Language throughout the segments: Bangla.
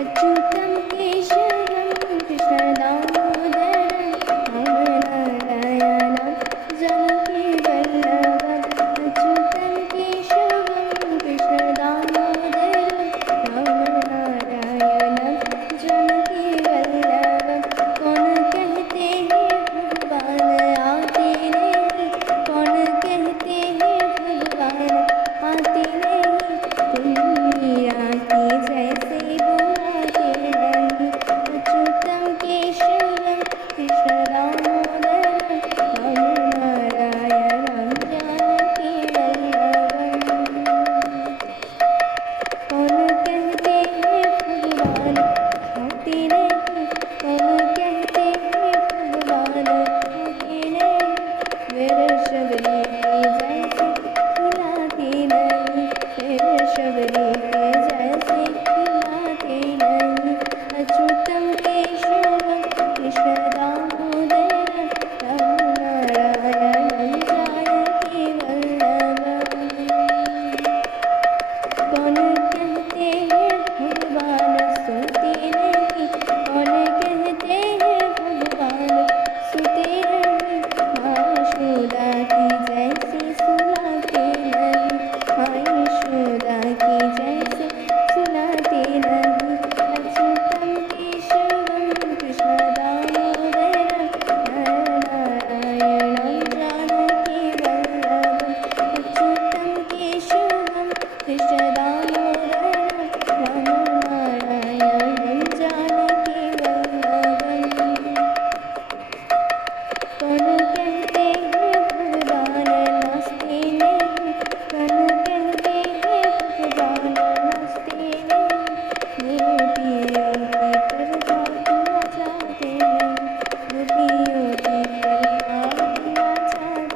अच्युतं केशवं कृष्णदामोदरं रामनारायणं जानकीवल्लभम् अच्युतं केशवं कृष्णदामोदरं रामनारायणं जानकीवल्लभम् कौन कहते हैं भगवान आते नहीं, कौन कहते हैं भगवान आते नहीं, तुम मीरा की जैसे बुलाते नहीं। अच्युतं केशवं कृष्णदामोदरं रामनारायणं जानकीवल्लभम् कौन कहते हैं भगवान खाते नहीं, कौन कहते हैं भगवान खाते नहीं, मेरे शबरी के जैसे खिलाते नहीं, मेरे शबरी के जैसे खिलाते नहीं। अच्युतं केशवं कृष्णदामोदरं रामनारायणं जानकीवल्लभम् कौन कहते हैं भगवान सुनते नहीं, कौन कहते हैं भगवान सुनते नहीं, माँ यशोदा की जैसे सुलाते नहीं, माँ यशोदा की जैसे सुलाते नहीं। अच्युतं केशवं कृष्णदामोदरं नारायणं जानकीवल्लभम् अच्युतं केशवं कृष्णदामोदरं रामनारायणं जानकीवल्लभम् कौन कहते हैं भगवान नाचते नहीं, कौन कहते हैं भगवान नाचते नहीं, गोपियों की तरह नाचते नहीं, गोपियों की तरह नाचते।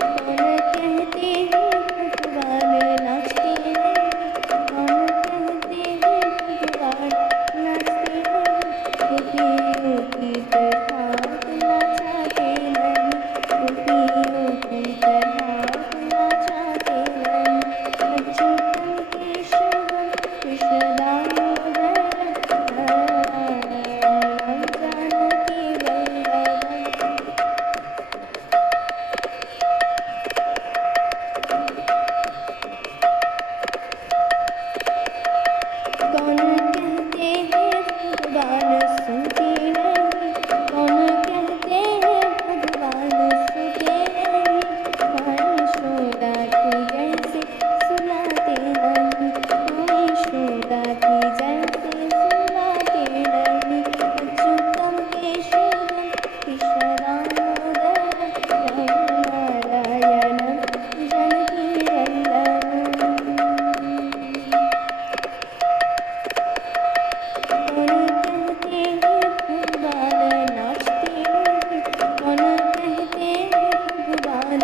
कौन कहते हैं भगवान नाचते नहीं, कौन कहते हैं भगवान नाचते नहीं, गोपियों की तरह नाचते नहीं, गोपियों की तरह नाचते नहीं। अच्युतं केशवं कृष्णदामोदरं नारायणं जानकीवल्लभम् कौन कहते हैं भगवान सुनते नहीं, कौन कहते हैं भगवान सुनते नहीं, माँ यशोदा की जैसे सुलाते नहीं, माँ यशोदा की जैसे सुलाते नहीं। अच्युतं केशवं कृष्णदामोदरं रामनारायणं जानकीवल्लभम् कौन कहते हैं भगवान नाचते नहीं, कौन कहते हैं भगवान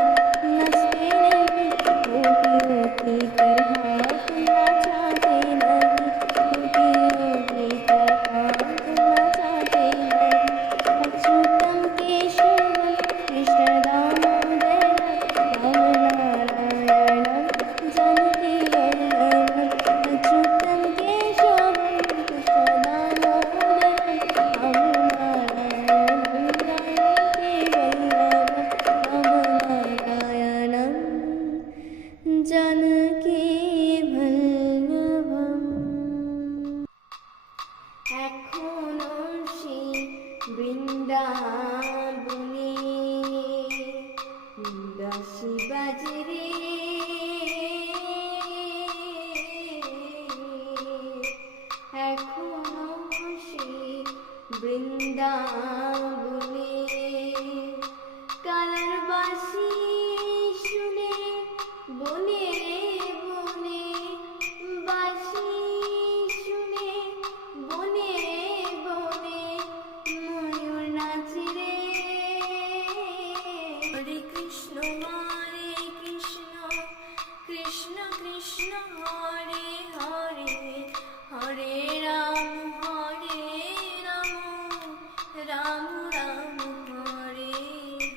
नाचते नहीं, गोपियों की तरह नाचते नहीं, गोपियों की तरह नाचते नहीं। अच्युतं केशवं कृष्णदामोदरं रामनारायणं जानकीवल्लभम् अच्युतं केशवं कृष्णदामोदरं रामनारायणं जानकीवल्लभम् এখনো সেই বৃন্দাবনে বাঁশি বাজে রে, এখনো সেই বৃন্দাবনে কালার বাঁশি শুনে বনে বনে, বাঁশি শুনে বনে বনে ময়ূর নাচে রে। হরে কৃষ্ণ কৃষ্ণ কৃষ্ণ হরে হরে, হরে রাম রাম রাম হরে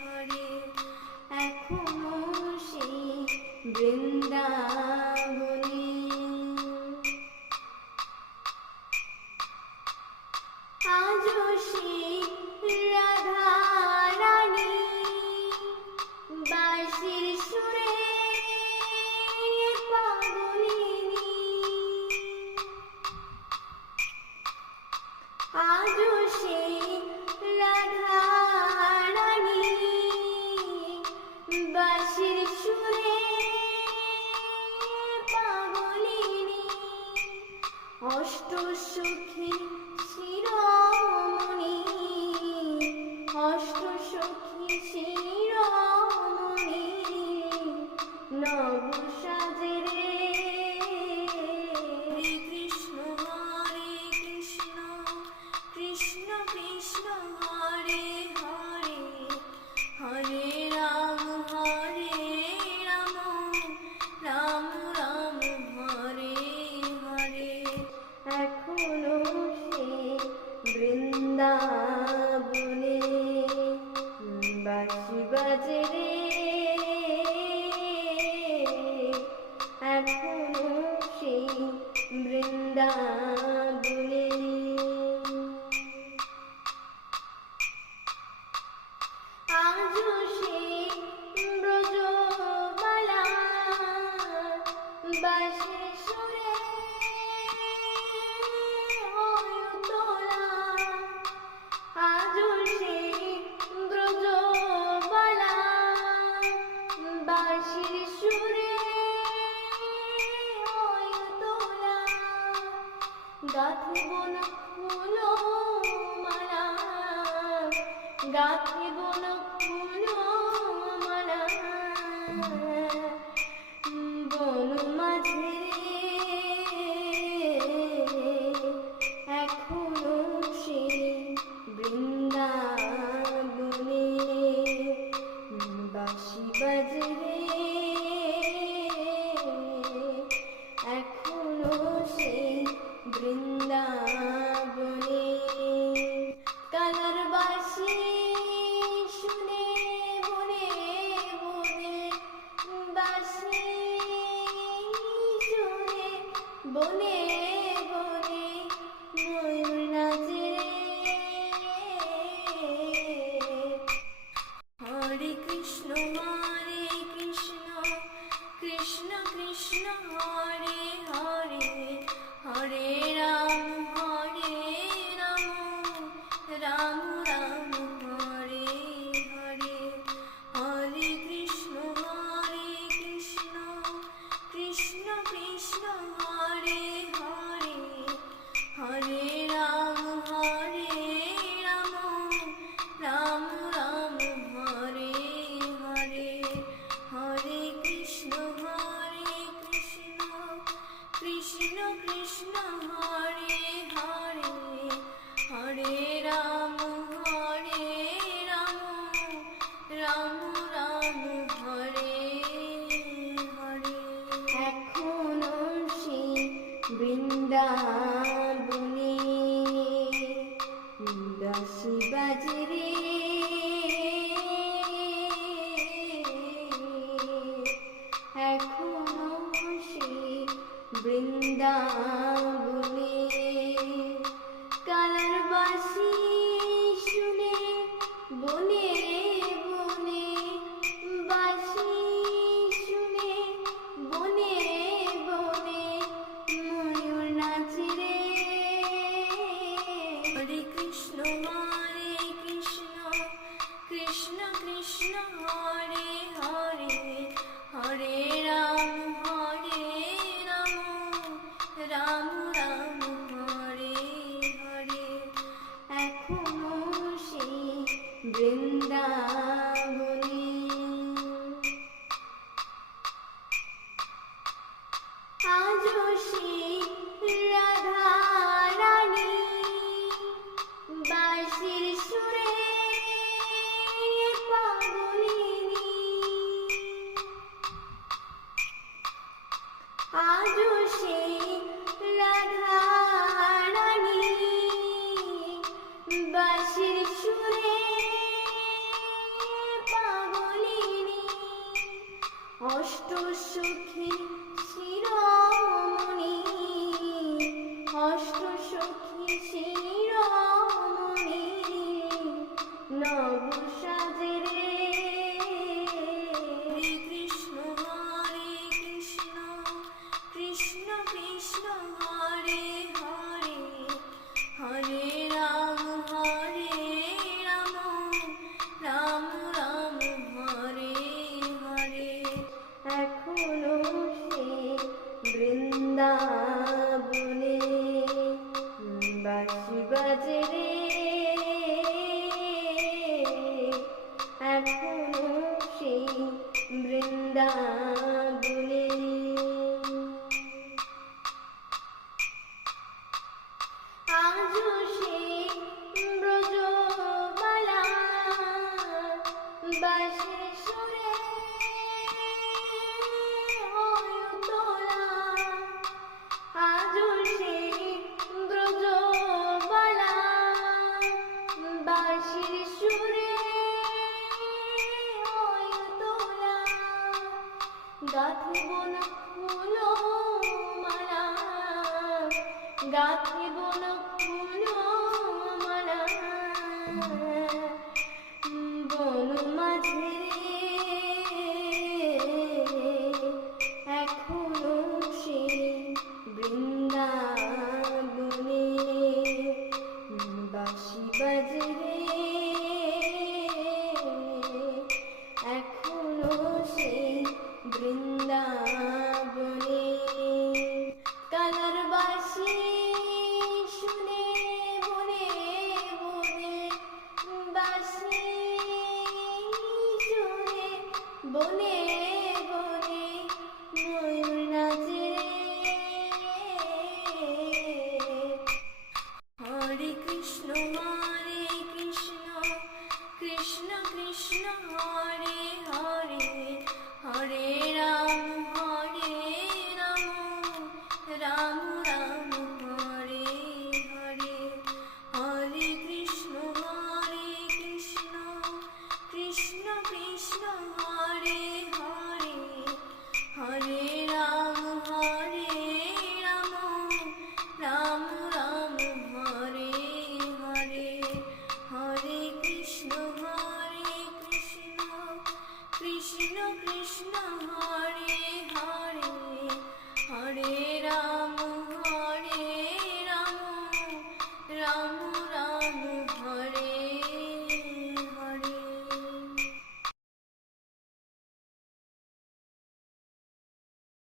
হরে। এখনো সেই বৃন্দাবনে অষ্ট সখী শিরোমণি, অষ্ট সখী শিরোমণি, নব সাজে রে। হরে কৃষ্ণ কৃষ্ণ কৃষ্ণ হরে হরে, হরে রাম রাম রাম হরে হরে। এখনো সে বৃন্দাবনে বাঁশি বাজে রে, এখনো সেই বৃন্দাবনে। আজও সেই ব্রজবালা বাঁশির সুরে হয় তোলা, আজও সেই ব্রজবালা বাঁশির সুরে হয় তোলা। গাঁথিব না ফুলো মালা, গাঁথিব না ফুলো মালা, বন মাঝে এখনো সেই বৃন্দাবনে বাঁশি বাজে রে, এখনো সেই বৃন্দাবনে। কালার বাঁশি শুনে বনে বনে, বাঁশি শুনে বনে বনে ময়ূর নাচে রে। হরে কৃষ্ণ কৃষ্ণ কৃষ্ণ হরে হরে, হরে রাম রাম রাম হরে হরে। হরে কৃষ্ণ কৃষ্ণ কৃষ্ণ হরে হরে, হরে রাম রাম রাম হরে হরে। হরে কৃষ্ণ কৃষ্ণ কৃষ্ণ হরে হরে, হরে রাম রাম রাম হরে হরে। এখনো সেই বৃন্দাবনে বাঁশি বাজে রে, এখনো সেই বৃন্দাবনে। কালার বাঁশি শুনে বনে বনে, বাঁশি শুনে বনে বনে ময়ূর নাচে রে। হরে কৃষ্ণ কৃষ্ণ কৃষ্ণ হরে হরে, হরে রাম রাম রাম হরে হরে। এখনো সেই বৃন্দাবনে। আজও সেই রাধা রানী বাঁশির সুরে পাগলিনী, আজও সেই রাধা রানী বাঁশির সুরে পাগলিনী। অষ্ট সখী শিরোমণি, অষ্ট সখী শিরোমণি, নব সাজে রে। হরে কৃষ্ণ কৃষ্ণ কৃষ্ণ হরে হরে, হরে রাম রাম রাম হরে হরে। এখনো সে বৃন্দাবনে। গাথিব না